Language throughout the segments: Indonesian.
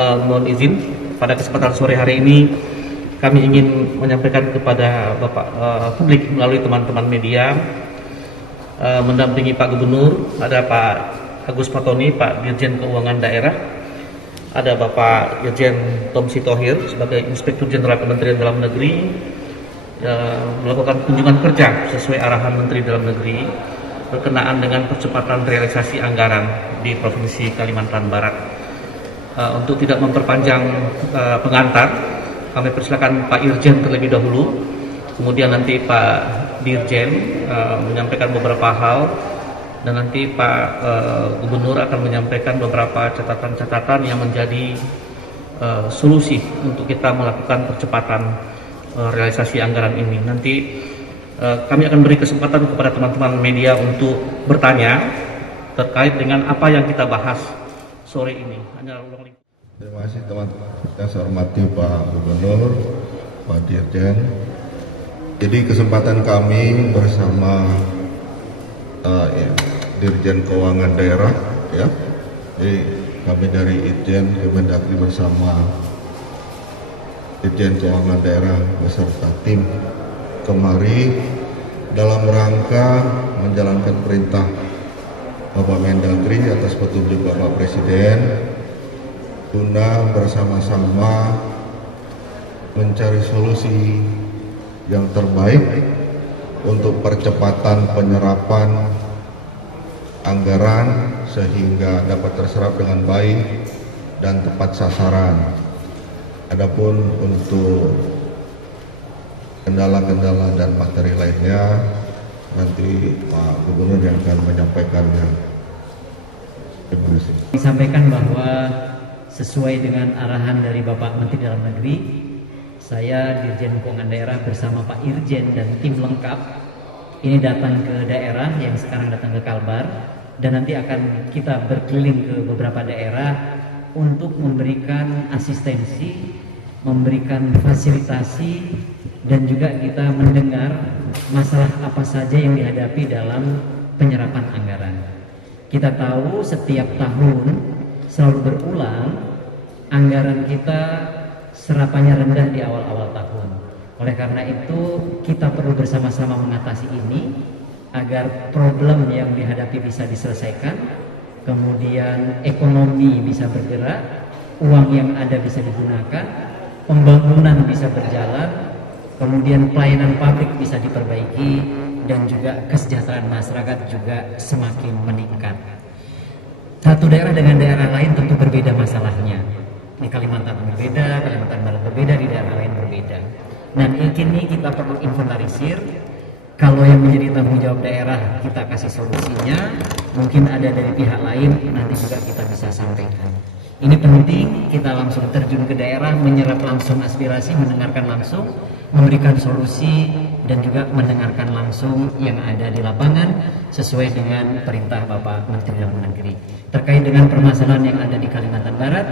Mohon izin pada kesempatan sore hari ini kami ingin menyampaikan kepada Bapak publik melalui teman-teman media mendampingi Pak Gubernur, ada Pak Agus Fatoni, Pak Dirjen Keuangan Daerah, ada Bapak Irjen Tom Sitohir sebagai Inspektur Jenderal Kementerian Dalam Negeri melakukan kunjungan kerja sesuai arahan Menteri Dalam Negeri berkenaan dengan percepatan realisasi anggaran di Provinsi Kalimantan Barat. Untuk tidak memperpanjang pengantar, kami persilakan Pak Irjen terlebih dahulu, kemudian nanti Pak Dirjen menyampaikan beberapa hal, dan nanti Pak Gubernur akan menyampaikan beberapa catatan-catatan yang menjadi solusi untuk kita melakukan percepatan realisasi anggaran ini. Nanti kami akan beri kesempatan kepada teman-teman media untuk bertanya terkait dengan apa yang kita bahas sore ini. Terima kasih teman-teman. Yang saya hormati Pak Gubernur, Pak Dirjen. Jadi kesempatan kami bersama Dirjen Keuangan Daerah, ya. Jadi kami dari Itjen Kemendagri bersama Dirjen Keuangan Daerah beserta tim kemari dalam rangka menjalankan perintah Bapak Mendagri atas petunjuk Bapak Presiden guna bersama-sama mencari solusi yang terbaik untuk percepatan penyerapan anggaran sehingga dapat terserap dengan baik dan tepat sasaran. Adapun untuk kendala-kendala dan materi lainnya nanti Pak Gubernur yang akan menyampaikannya. Terima kasih. Disampaikan bahwa sesuai dengan arahan dari Bapak Menteri Dalam Negeri, saya Dirjen Keuangan Daerah bersama Pak Irjen dan tim lengkap ini datang ke daerah yang sekarang datang ke Kalbar, dan nanti akan kita berkeliling ke beberapa daerah untuk memberikan asistensi, memberikan fasilitasi, dan juga kita mendengar masalah apa saja yang dihadapi dalam penyerapan anggaran. Kita tahu setiap tahun selalu berulang, anggaran kita serapannya rendah di awal-awal tahun. Oleh karena itu kita perlu bersama-sama mengatasi ini agar problem yang dihadapi bisa diselesaikan, kemudian ekonomi bisa bergerak, uang yang ada bisa digunakan, pembangunan bisa berjalan, kemudian pelayanan publik bisa diperbaiki, dan juga kesejahteraan masyarakat juga semakin meningkat. Satu daerah dengan daerah lain tentu berbeda masalahnya. Di Kalimantan berbeda, Kalimantan Barat berbeda, di daerah lain berbeda. Dan ini kita perlu inventarisir. Kalau yang menjadi tanggung jawab daerah kita kasih solusinya, mungkin ada dari pihak lain nanti juga kita bisa sampaikan. Ini penting kita langsung terjun ke daerah, menyerap langsung aspirasi, mendengarkan langsung, memberikan solusi, dan juga mendengarkan langsung yang ada di lapangan sesuai dengan perintah Bapak Menteri Dalam Negeri. Terkait dengan permasalahan yang ada di Kalimantan Barat,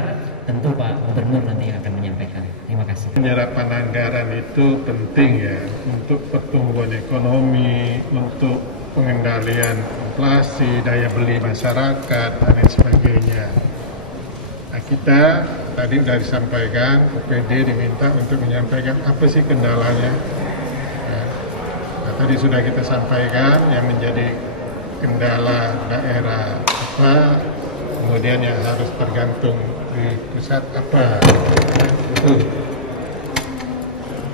tentu Pak Gubernur nanti akan menyampaikan. Terima kasih. Penyerapan anggaran itu penting ya untuk pertumbuhan ekonomi, untuk pengendalian inflasi, daya beli masyarakat, dan lain sebagainya. Nah, kita tadi sudah disampaikan, UPD diminta untuk menyampaikan apa sih kendalanya. Nah, tadi sudah kita sampaikan yang menjadi kendala daerah apa, kemudian yang harus tergantung di pusat apa. Itu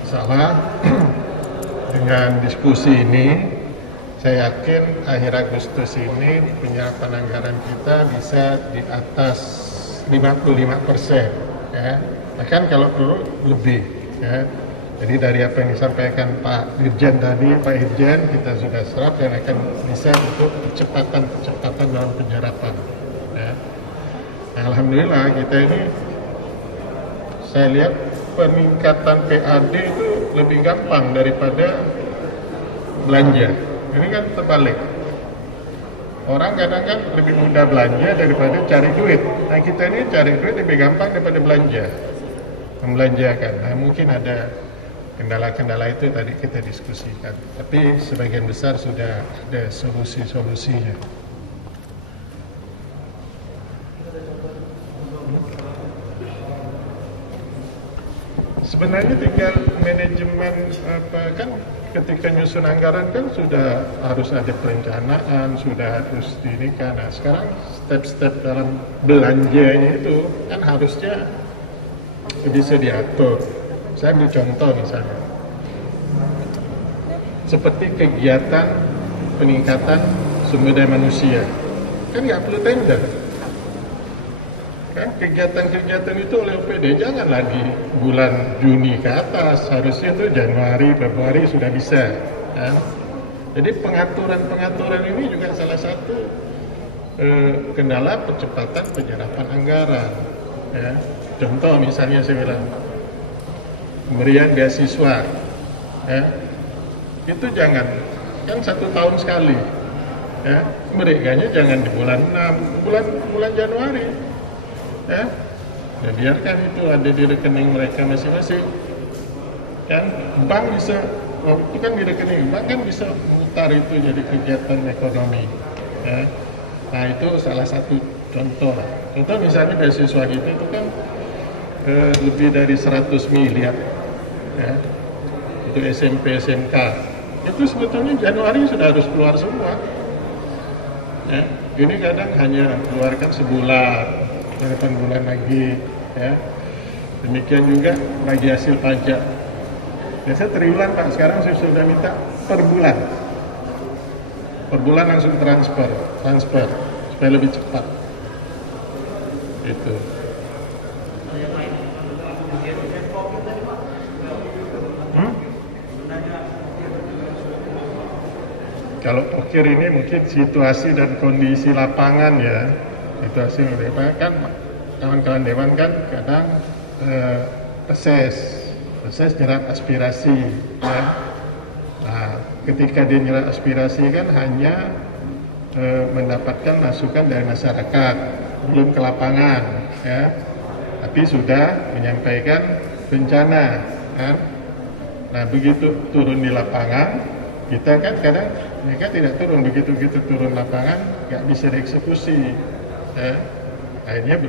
salah. Dengan diskusi ini, saya yakin akhir Agustus ini penyerapan anggaran kita bisa di atas 55%, ya. Bahkan kalau perlu lebih, ya. Jadi dari apa yang disampaikan Pak Dirjen tadi, Pak Irjen, kita sudah serap dan akan bisa untuk percepatan dalam penyerapan, ya. Nah, alhamdulillah kita ini, saya lihat peningkatan PAD itu lebih gampang daripada belanja. Ini kan terbalik. Orang kadang kan lebih mudah belanja daripada cari duit. Nah, kita ini cari duit lebih gampang daripada belanja, membelanjakan. Nah, mungkin ada kendala-kendala itu tadi kita diskusikan. Tapi sebagian besar sudah ada solusi-solusinya. Sebenarnya tinggal manajemen apa kan. Ketika nyusun anggaran kan sudah harus ada perencanaan, sudah harus diinikan. Nah, sekarang step-step dalam belanjanya itu kan harusnya bisa diatur. Saya ambil contoh misalnya, seperti kegiatan peningkatan sumber daya manusia, kan nggak perlu tender. Kan kegiatan-kegiatan itu oleh UPD jangan lagi bulan Juni ke atas, harusnya itu Januari, Februari sudah bisa, kan? Jadi pengaturan ini juga salah satu kendala percepatan penyerapan anggaran, ya. Contoh misalnya saya bilang pemberian beasiswa, ya. Itu jangan, kan 1 tahun sekali, ya. Mereka jangan di bulan 6, bulan Januari. Ya, biarkan itu ada di rekening mereka masing-masing. Kan bank bisa, waktu kan di rekening bank kan bisa memutar itu jadi kegiatan ekonomi. Ya. Nah, itu salah satu contoh. Contoh misalnya beasiswa kita itu kan lebih dari 100 miliar. Ya. Itu SMP, SMK. Itu sebetulnya Januari sudah harus keluar semua. Ya. Ini kadang hanya keluarkan sebulan. 8 bulan lagi, ya. Demikian juga bagi hasil pajak. Biasanya triwulan Pak, sekarang saya sudah minta per bulan. Per bulan langsung transfer supaya lebih cepat. Itu. Kalau pokir ini mungkin situasi dan kondisi lapangan ya. Situasi Dewan kan, kawan-kawan Dewan kan kadang reses nyerap aspirasi, ya. Nah, ketika dia nyerap aspirasi kan hanya mendapatkan masukan dari masyarakat, belum ke lapangan, ya. Tapi sudah menyampaikan bencana, kan. Nah, begitu turun di lapangan, kita kan kadang mereka tidak turun, begitu turun lapangan nggak bisa dieksekusi. Akhirnya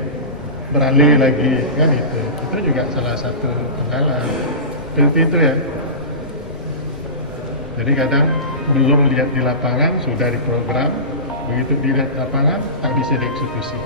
beralih lagi kan itu juga salah satu kendala seperti itu ya. Jadi kadang belum lihat di lapangan sudah diprogram, begitu dilihat di lapangan tak bisa dieksekusi.